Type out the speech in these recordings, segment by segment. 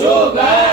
Sugar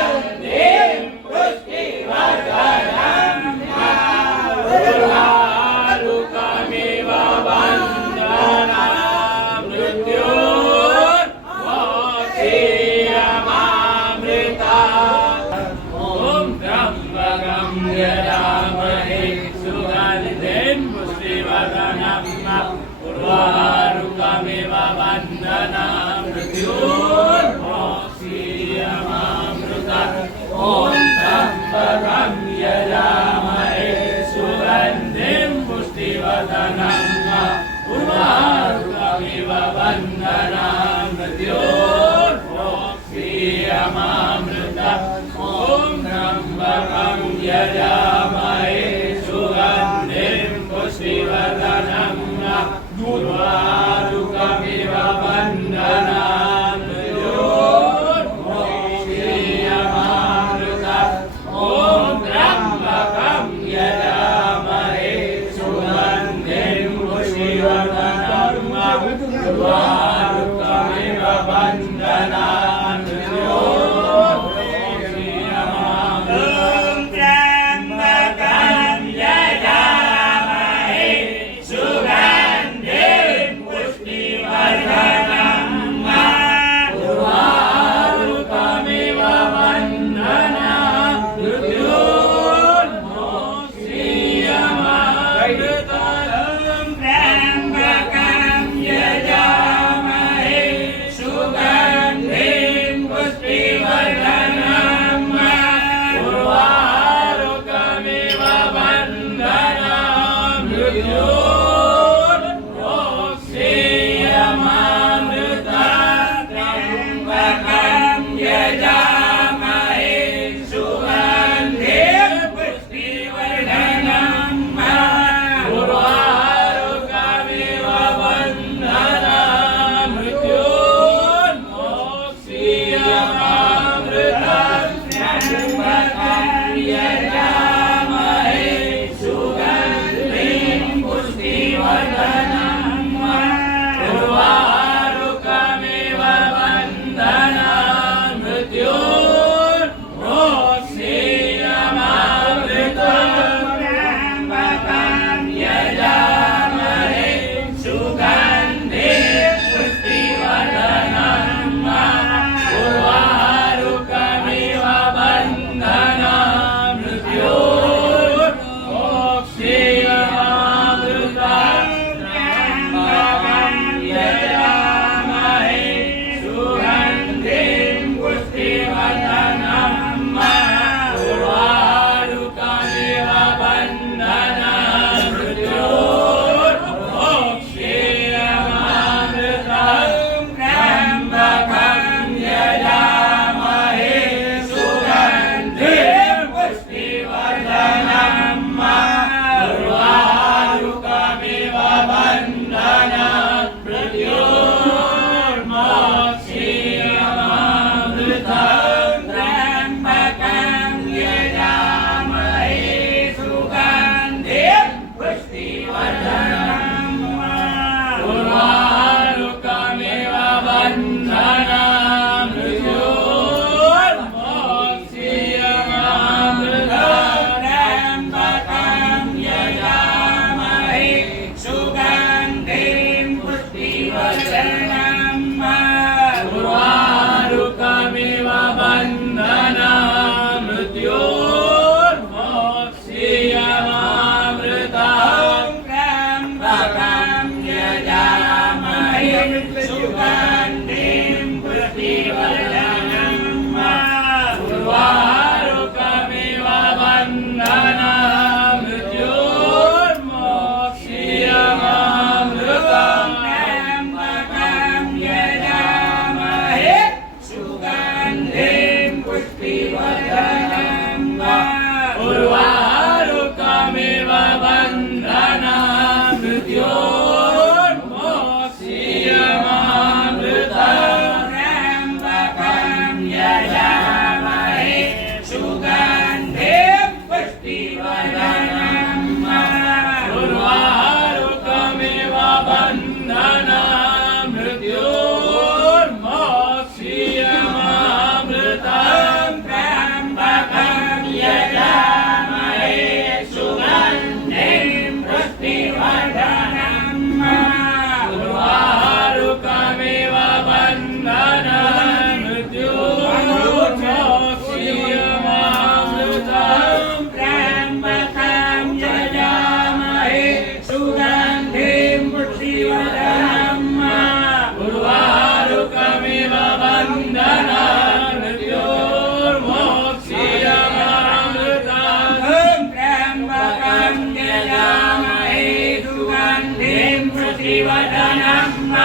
पुष्टिवर्धनम्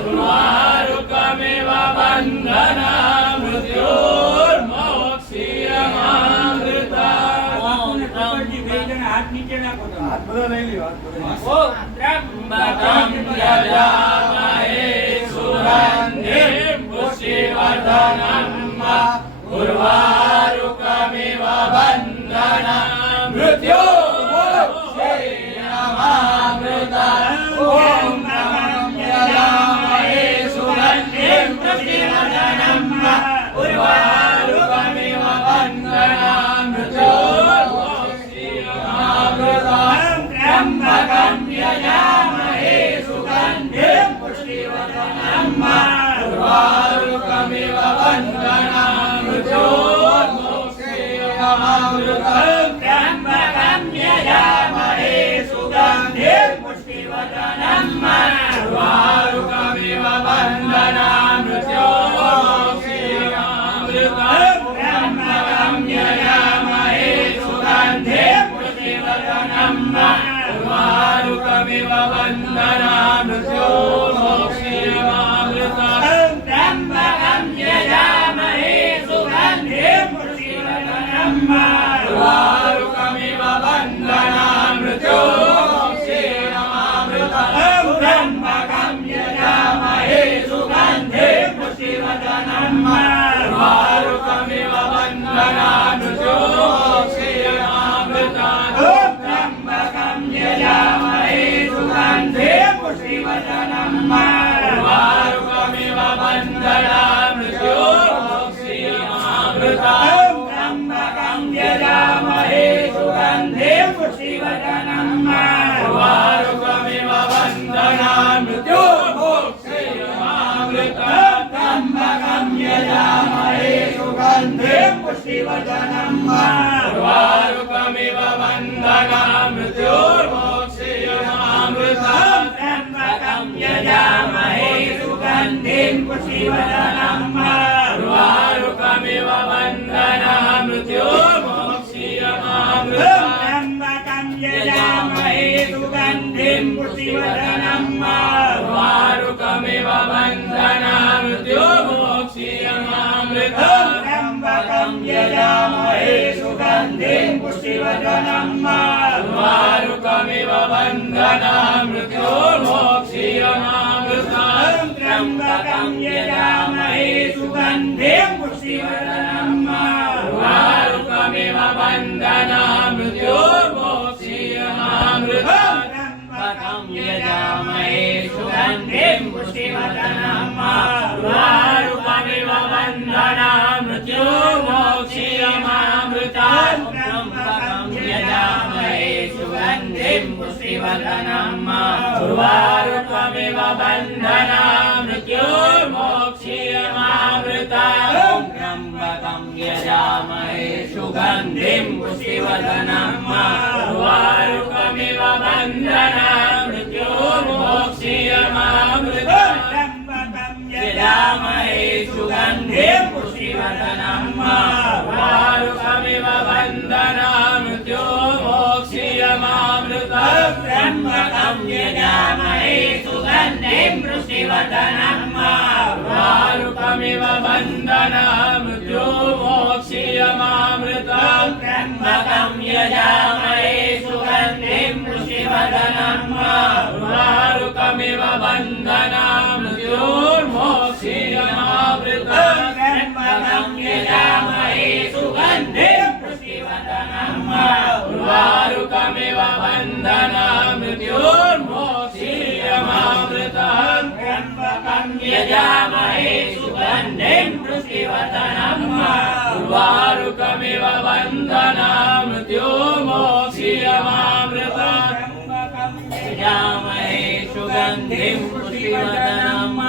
उर्वारुकमिव बन्धनं मृत्योर्मोक्षीयमामृतम्। हाथ बदल ले लियो। ओम त्र्यंबकं यजामहे सुगन्धिं पुष्टिवर्धनम् उर्वारुकमिव बन्धनं मृत्योर्मोक्षीयमामृतम्। ओम यजामहे सुगन्धिं पुष्टिवर्धनम् उर्वारुकमिव बन्धनं मृत्योर्मोक्षीयमामृतम्। त्र्यंबकं यजामहे सुगन्धिं पुष्टिवर्धनम् उर्वारुकमिव बन्धनं मृत्योर्मोक्षीयमामृतम्। त्र्यंबकं यजामहे सुगन्धिं पुष्टिवर्धनम् उर्वारुकमिव बन्धनं मृत्योर्मोक्षीयमामृतम्। त्र्यंबकं यजामहे सुगन्धिं पुष्टिवर्धनम् उर्वारुकमिव बन्धनं मृत्योर्मोक्षीयमामृतम्। त्र्यंबकं यजामहे सुगन्धिं पुष्टिवर्धनम् उर्वारुकमिव बन्धनं मृत्योर्मोक्षीयमामृतम्। त्र्यंबकं यजामहे सुगन्धिं पुष्टिवर्धनम् उर्वारुकमिव बन्धनं मृत्योर्मोक्षीयमामृतम्। त्र्यंबकं यजामहे सुगन्धिं पुष्टिवर्धनम् उर्वारुकमिव बन्धनं मृत्योर्मोक्षीयमामृतम्। त्र्यंबकं यजामहे सुगन्धिं पुष्टिवर्धनम् उर्वारुकमिव बन्धनं मृत्योर्मोक्षीयमामृतम्। त्र्यंबकं यजामहे सुगन्धिं पुष्टिवर्धनम् उर्वारुकमिव बन्धनं मृत्योर्मोक्षीयमामृतम्। त्र्यंबकं यजामहे सुगन्धिं पुष्टिवर्धनम् उर्वारुकमिव बन्धनं मृत्योर्मोक्षीयमामृतम्। त्र्यंबकं यजामहे सुगन्धिं पुष्टिवर्धनम् उर्वारुकमिव बन्धनं मृत्योर्मोक्षीयमामृतम्। त्र्यंबकं यजामहे सुगन्धिं पुष्टिवर्धनम् उर्वारुकमिव बन्धनं मृत्योर्मोक्षीयमामृतम्। त्र्यंबकं यजामहे सुगन्धिं पुष्टिवर्धनम् उर्वारुकमिव बन्धनं मृत्योर्मोक्षीयमामृतम्। त्र्यंबकं यजामहे सुगन्धिं पुष्टिवर्धनम् उर्वारुकमिव बन्धनं मृत्योर्मोक्षीयमामृतम्। त्र्यंबकं यजामहे सुगन्धिं पुष्टिवर्धनम् उर्वारुकमिव बन्धनं मृत्योर्मोक्षीयमामृतम्। त्र्यंबकं यजामहे सुगन्धिं पुष्टिवर्धनम् उर्वारुकमिव बन्धनं मृत्योर्मोक्षीयमामृतम्। त्र्यंबकं यजामहे सुगन्धिं पुष्टिवर्धनम् उर्वारुकमिव बन्धनं मृत्योर्मोक्षीयमामृतम्। त्र्यंबकं यजामहे सुगन्धिं पुष्टिवर्धनम् उर्वारुकमिव बन्धनं मृत्योर्मोक्षीयमामृतम्। त्र्यंबकं यजामहे सुगन्धिं पुष्टिवर्धनम् उर्वारुकमिव बन्धनं मृत्योर्मोक्षीयमामृतम्। त्र्यंबकं यजामहे सुगन्धिं पुष्टिवर्धनम् उर्वारुकमिव बन्धनं मृत्योर्मोक्षीयमामृतम्। त्र्यंबकं यजामहे सुगन्धिं पुष्टिवर्धनम् उर्वारुकमिव बन्धनं मृत्योर्मोक्षीयमामृतम्। यजामहे सुगन्धिं पुष्टिवर्धनम्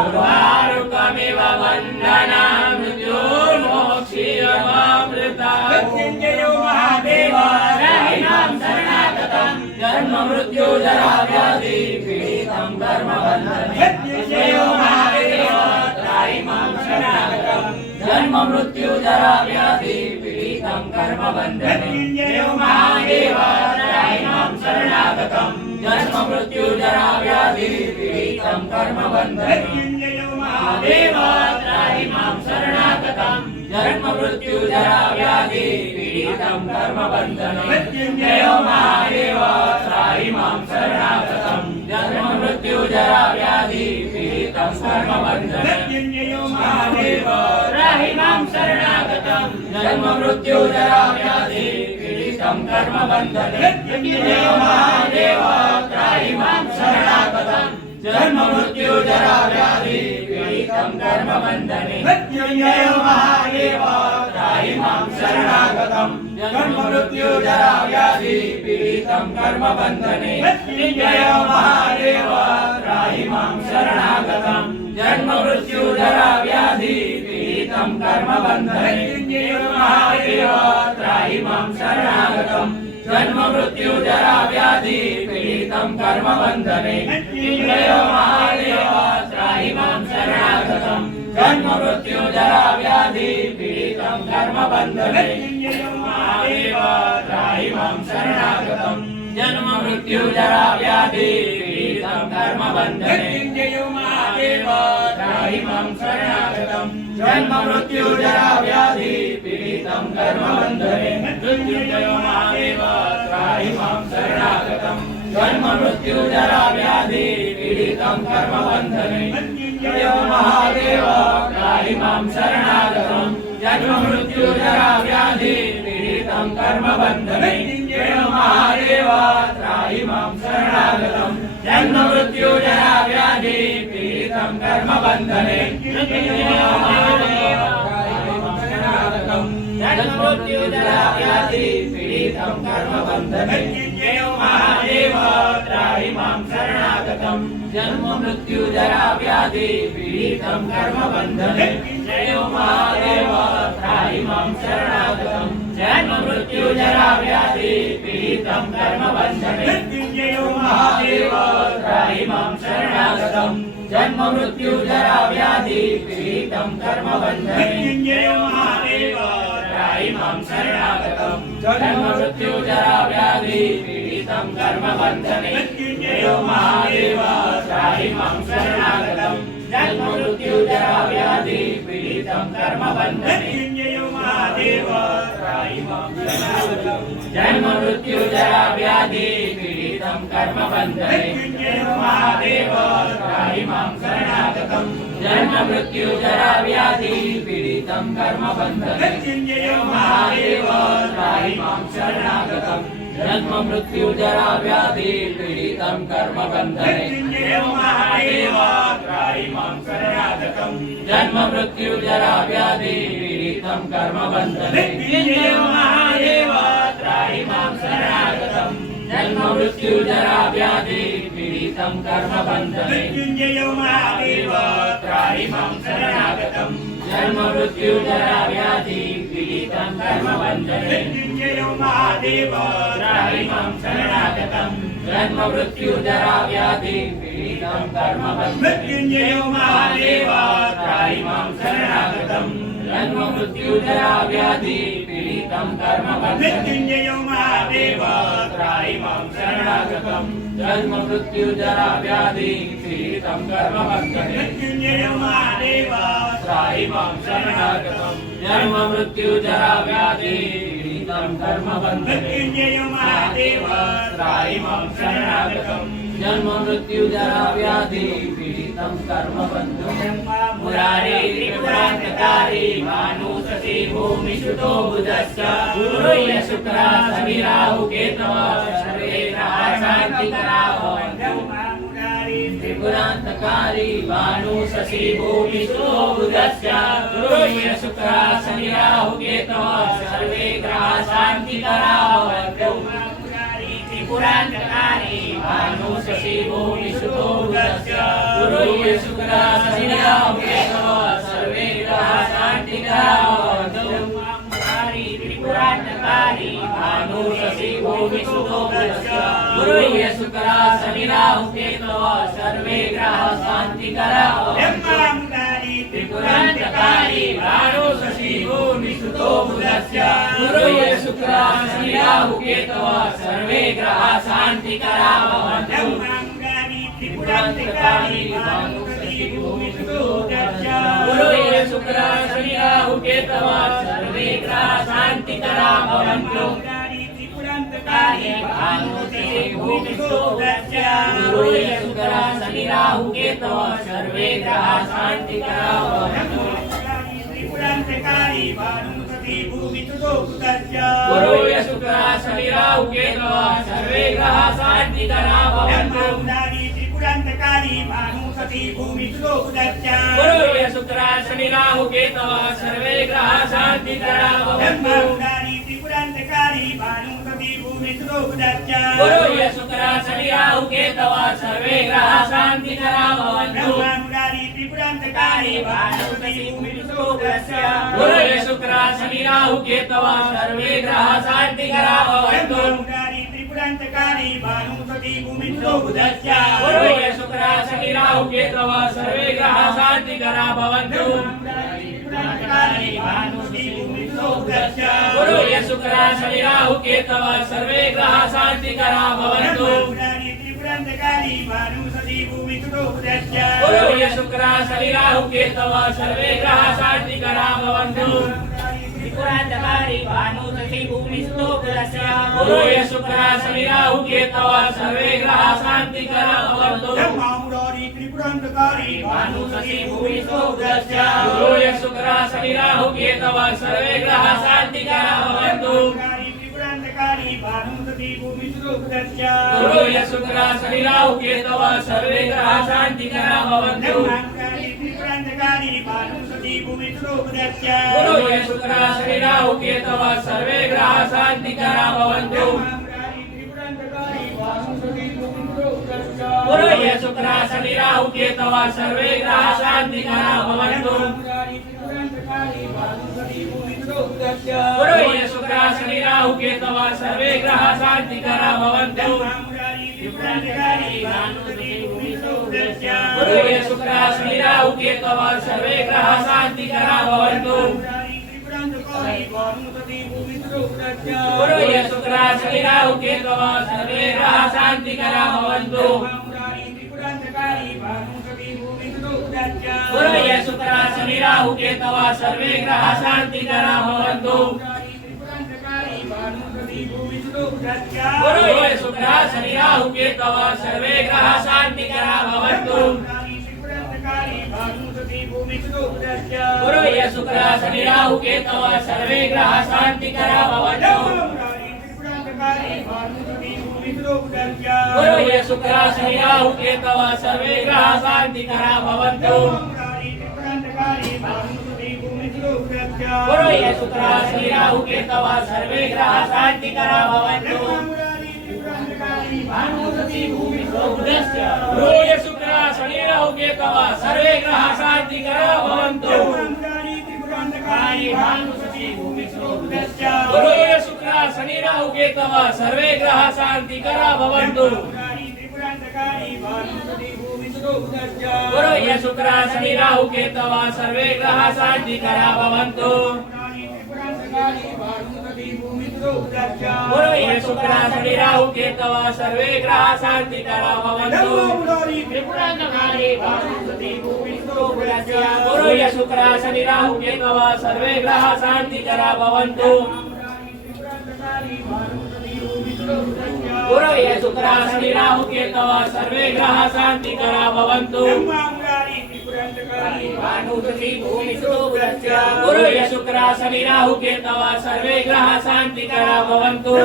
उर्वारुकमिव बन्धनं मृत्योर्मोक्षीयमामृतम्। मृत्युञ्जयो महादेव त्रयीमां शरणागतं जन्म मृत्यु जरा व्याधि पीडितं कर्मबन्धने। मृत्युञ्जयो महादेव त्रयीमां शरणागतं जन्म मृत्यु जरा व्याधि पीडितं कर्मबन्धने। मृत्युञ्जयो महादेव त्रयीमां शरणागतं जन्म मृत्यु जरा व्याधि पीडितं कर्मबन्धने मृत्युञ्जयो महादेव त्राहि मां शरणागतं जन्म मृत्यु जरा व्याधि पीडितं कर्मबन्धने मृत्युञ्जयो महादेव त्राहि मां शरणागतं जन्म मृत्यु जरा व्याधि पीडितं कर्मबन्धने मृत्युञ्जयो महादेव त्राहि मां शरणागतं जन्म मृत्यु जरा व्याधि पीडितं कर्मबन्धने मृत्युञ्जयो महादेव त्राहि मां शरणागतं जन्म मृत्यु जरा व्याधि पीडितं कर्मबन्धने मृत्युञ्जयो महादेव त्राहि मां शरणागतं जन्म मृत्यु जरा व्याधि पीडितं कर्मबन्धने मृत्युञ्जयो महादेव त्राहि मां शरणागतं जन्म मृत्यु जरा व्याधि पीडितं कर्मबन्धने मृत्युञ्जयो महादेव त्राहि मां शरणागतं जन्म मृत्यु जरा व्याधि पीडितं कर्मबन्धने मृत्युञ्जयो महादेव त्राहि मां शरणागतं जन्म मृत्यु जरा व्याधि पीडितं कर्मबन्धने मृत्युञ्जयो महादेव त्राहि मां शरणागतं जन्म मृत्यु जरा व्याधि पीडितं कर्मबन्धने मृत्युञ्जयो महादेव त्राहि मां शरणागतं जन्म मृत्यु जरा व्याधि पीडितं कर्मबन्धने मृत्युञ्जयो महादेव त्राहि मां शरणागतं जन्म मृत्यु जरा व्याधि पीडितं कर्मबन्धने मृत्युञ्जयो महादेव त्राहि मां शरणागतं जन्म मृत्यु जरा व्याधि पीडितं कर्मबन्धने मृत्युञ्जयो महादेव त्राहि मां शरणागतं जन्म मृत्यु जरा व्याधि पीडितं कर्मबन्धने मृत्युञ्जयो महादेव जन्म मृत्यु जरा व्याधि पीडितं कर्मबन्धने मृत्युञ्जयो महादेव त्राहि मां शरणागतं जन्म मृत्यु जरा व्याधि पीडितं कर्मबन्धने मृत्युञ्जयो महादेव त्राहि मां शरणागतं जन्म मृत्यु जरा व्याधि पीडितं कर्मबन्धने मृत्युञ्जयो महादेव त्राहि मां शरणागतं जन्म मृत्यु जरा व्याधि पीडितं कर्मबन्धने मृत्युञ्जयो महादेव त्राहि मां शरणागतं जन्म मृत्यु जरा व्याधि पीडितं कर्मबन्धने मृत्युञ्जयो महादेव त्राहि मां शरणागतं जन्म मृत्यु जरा व्याधि पीडितं कर्मबन्धने मृत्युञ्जयो महादेव त्राहि मां शरणागतं जन्म मृत्यु जरा व्याधि पीडितं कर्मबन्धने मृत्युञ्जयो महादेव त्राहि मां शरणागतं जन्म मृत्यु जरा व्याधि पीडितं कर्मबन्धने मृत्युञ्जयो महादेव त्राहि मां शरणागतं जन्म मृत्यु जरा व्याधि पीडितं कर्मबन्धने मृत्युञ्जयो महादेव त्राहि मां शरणागतं जन्म मृत्यु जरा व्याधि पीडितं कर्मबन्धने मृत्युञ्जयो महादेव त्राहि मां शरणागतं जन्म मृत्यु जरा व्याधि पीडितं कर्मबन्धने मृत्युञ्जयो महादेव त्राहि मां शरणागतं जन्म मृत्यु जरा व्याधि पीडितं कर्मबन्धने मृत्युञ्जयो महादेव त्राहि मां शरणागतं जन्म मृत्यु जरा व्याधि पीडितं कर्मबन्धने मृत्युञ्जयो महादेव त्राहि मां शरणागतं जन्म मृत्यु जरा व्याधि पीडितं कर्मबन्धने मृत्युञ्जयो महादेव त्राहि मां शरणागतं जन्म मृत्यु जरा व्याधि पीडितं कर्मबन्धने मृत्युञ्जयो महादेव त्राहि मां शरणागतं जन्म मृत्यु जरा व्याधि पीडितं कर्मबन्धने मृत्युञ्जयो महादेव त्राहि मां शरणागतं जन्म मृत्यु जरा व्याधि पीडितं कर्मबन्धने मुरारी त्रिपुरान्तकारी मानुषसी भूमिसुतो बुधस्य गुरुर्य शुक्रा शनिराहु केतवः सर्वे ग्रहाः शान्तिकराः त्रिपुरान्तकारी मानुषसी भूमिसुतो बुधस्य गुरुर्य शुक्रा शनिराहु केतवः सर्वे ग्रहाः शान्तिकराः त्रिपुरान्तकारी मानुषसी भूमिसुतो बुधस्य गुरुर्य शुक्रा शनिराहु केतवः सर्वे ग्रहाः शान्तिकराः त्रिपुरान्तकारी मानुषसी भूमिसुतो बुधस्य गुरुर्य शुक्रा शनिराहु केतवः सर्वे ग्रहाः शान्तिकराः त्रिपुरान्तकारी मानुषसी भूमिसुतो बुधस्य गुरुर्य शुक्रा शनिराहु केतवः सर्वे ग्रहाः शान्तिकराः त्रिपुरांतकारी भानुमती भूमि सुदोदस्या गुरुये शुक्र शनि राहु केतव सर्वे ग्रह शांतिकरा भवन्तु त्रिपुरांतकारी भानुमती भूमि सुदोदस्या गुरुये शुक्र शनि राहु केतव सर्वे ग्रह शांतिकरा भवन्तु त्रिपुरांतकारी भानुमती भूमि सुदोदस्या गुरुये शुक्र शनि राहु केतव सर्वे ग्रह शांतिकरा भवन्तु त्रिपुरांतकारी भानुमती भूमि सुदोदस्या गुरुये शुक्र शनि राहु केतव सर्वे ग्रह शांतिकरा भवन्तु त्रिपुरांतकारी भानुमती भूमि सुदोदस्या गुरुये शुक्र शनि राहु केतव सर्वे ग्रह शांतिकरा भवन्तु त्रिपुरांतकारी भानुमती भूमि सुदोदस्या गुरुये शुक्र शनि राहु केतव सर्वे ग्रह शांतिकरा भवन्तु त्रिपुरांतकारी भानुमती भूमि सुदोदस्या गुरुये शुक्र शनि राहु केतव सर्वे ग्रह शांतिकरा भवन्तु त्रिपुरांतकारी भानुमती भूमि सुदोदस्या गुरुये शुक्र शनि राहु केतव सर्वे ग्रह शांतिकरा भवन्तु त्रिपुरांतकारी भानुमती भूमि सुदोदस्या गुरुये शुक्र शनि राहु केतव सर्वे ग्रह शांतिकरा भवन्तु त्रिपुरांतकारी भानुमती भूमि सुदोदस्या गुरुये शुक्र शनि राहु केतव सर्वे ग्रह शांतिकरा भवन्तु त्रिपुरांतकारी भानुमती भूमि सुदोदस्या गुरुये शुक्र शनि राहु केतव सर्वे ग्रह शांतिकरा भवन्तु त्रिपुरांतकारी भानुमती भूमि सुदोदस्या गुरुये शुक्र शनि राहु केतव सर्वे ग्रह शांतिकरा भवन्तु त्रिपुरांतकारी भानुमती भूमि सुदोदस्या गुरुये शुक्र शनि राहु केतव सर्वे ग्रह शांतिकरा भवन्तु गुरुये शुक्र शनि राहु केतव सर्वे ग्रह शांतिकरा भवन्तु गुरुये शुक्र शनि राहु केतव सर्वे ग्रह शांतिकरा भवन्तु गुरुये शुक्र शनि राहु केतव सर्वे ग्रह शांतिकरा भवन्तु गुरुये शुक्र शनि राहु केतव सर्वे ग्रह शांतिकरा भवन्तु गुरुये शुक्र शनि राहु केतव सर्वे ग्रह शांतिकरा भवन्तु गुरुये शुक्र शनि राहु केतव सर्वे ग्रह शांतिकरा भवन्तु गुरुये शुक्र शनि राहु केतव सर्वे ग्रह शांतिकरा भवन्तु गुरुये शुक्र शनि राहु केतव सर्वे ग्रह शांतिकरा भवन्तु गुरुये शुक्र शनि राहु केतव सर्वे ग्रह शांतिकरा भवन्तु गुरुये शुक्र शनि राहु केतव सर्वे ग्रह शांतिकरा भवन्तु गुरुये शुक्र शनि राहु केतव सर्वे ग्रह शांतिकरा भवन्तु गुरुये शुक्र शनि राहु केतव सर्वे ग्रह शांतिकरा भवन्तु गुरुये शुक्र शनि राहु केतव सर्वे ग्रह शांतिकरा भवन्तु गुरुये शुक्र शनि राहु केतव सर्वे ग्रह शांतिकरा भवन्तु गुरुये शुक्र शनि राहु केतव सर्वे ग्रह शांतिकरा भवन्तु गुरुये शुक्र शनि राहु केतव सर्वे ग्रह शांतिकरा भवन्तु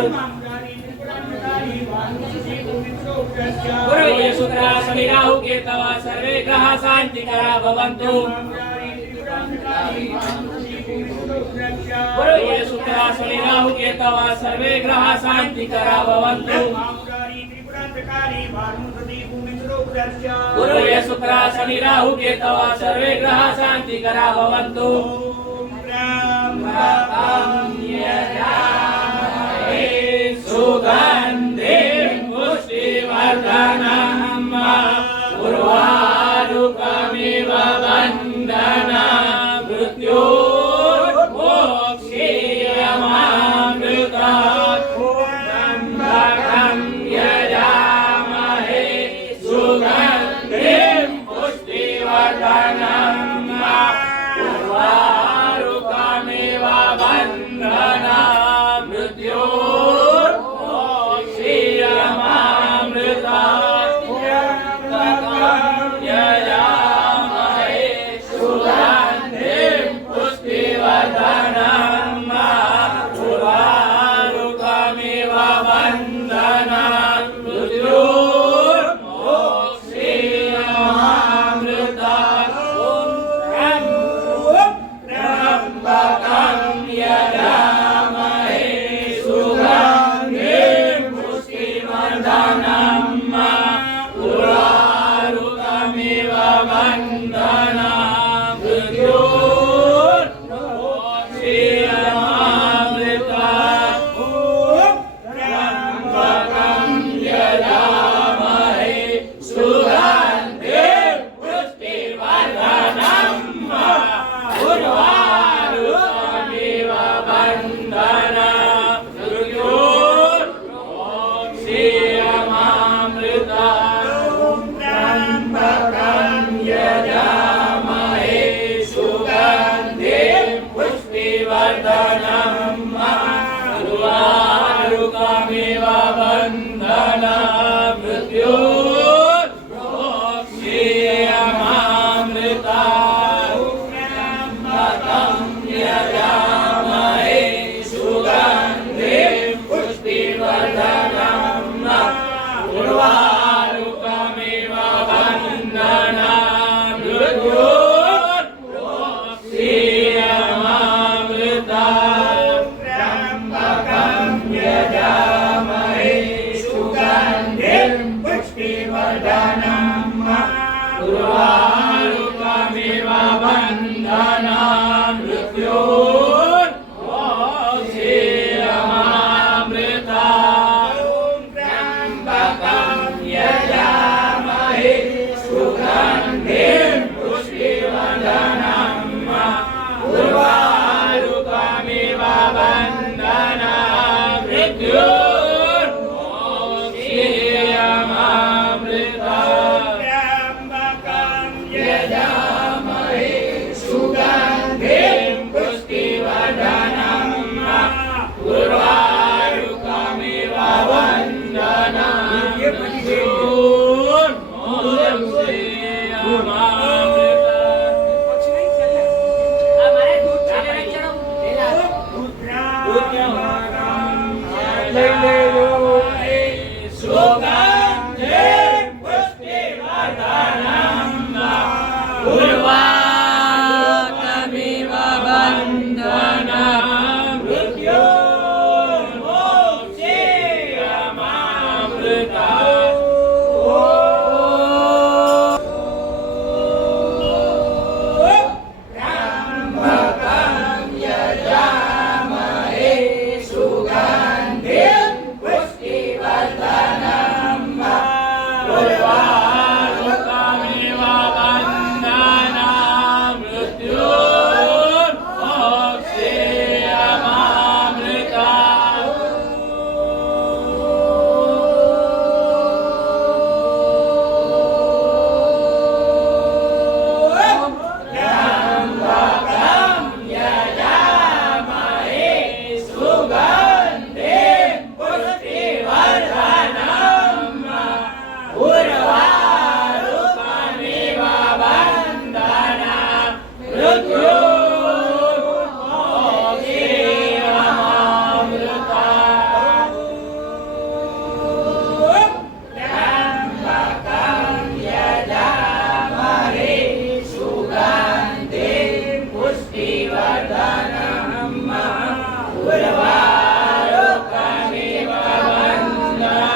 गुरुये शुक्र शनि राहु केतव सर्वे ग्रह शांतिकरा भवन्तु गुरुये शुक्र शनि राहु केतव सर्वे ग्रह शांतिकरा भवन्तु गुरुये शुक्र शनि राहु केतव सर्वे ग्रह शांतिकरा भवन्तु सुगन्धिं पुष्टिवर्धनम् उर्वारुकमिव बन्धनं मृत्योर्मोक्षीयमामृतात् ब्रह्मणं यजामहे सुगन्धिं मृत्योर्मोक्षीयमामृता त्र्यम्बकं यजामहे सुगन्धिं पुष्टिवर्धनं उर्वारुकमिव बन्धनान् मृत्योर्मोक्षीयमामृता त्र्यम्बकं यजामहे सुगन्धिं पुष्टिवर्धनं उर्वारुकमिव बन्धनान् मृत्योर्मोक्षीयमामृता त्र्यम्बकं यजामहे सुगन्धिं पुष्टिवर्धनं उर्वारुकमिव बन्धनान् मृत्योर्मोक्षीयमामृता त्र्यम्बकं यजामहे सुगन्धिं पुष्टिवर्धनं उर्वारुकमिव बन्धनान्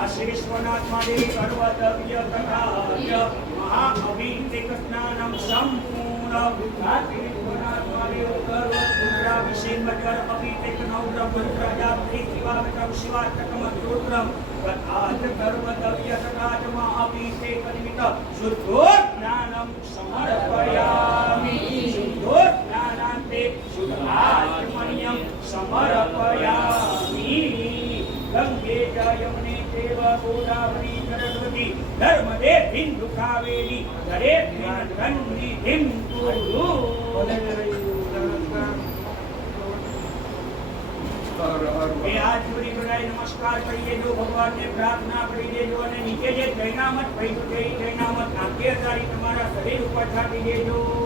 काशी विश्वनाथ महादेव सर्वतव्य तथाव्य महाअभिषेक स्नानं संपूर्ण काशी विश्वनाथ महादेव सर्वपुत्राभिषेक कर अभिषेक नवग्रह प्रजापति शिवावतम शिवाष्टकम स्तोत्रम तथा सर्वतव्य तथा महाअभिषेक निमित्त शुद्धोस्नानं समर्पयामि शुद्धोस्नानान्ते शुद्धात्मन्यं समर्पयामि गंगे च यमुने चैव गोदावरी सरस्वती नर्मदे ભીન દુખાવેલી દરેક ભીન ધનની ધીમ તુરુ એ હાથ જોડી બધાએ નમસ્કાર કરી દેજો, ભગવાનને પ્રાર્થના કરી દેજો અને નીચે જે જૈનામત પૈસું છે એ જૈનામત 11 તારીખ તમારા શરીર ઉપર છાંટી દેજો.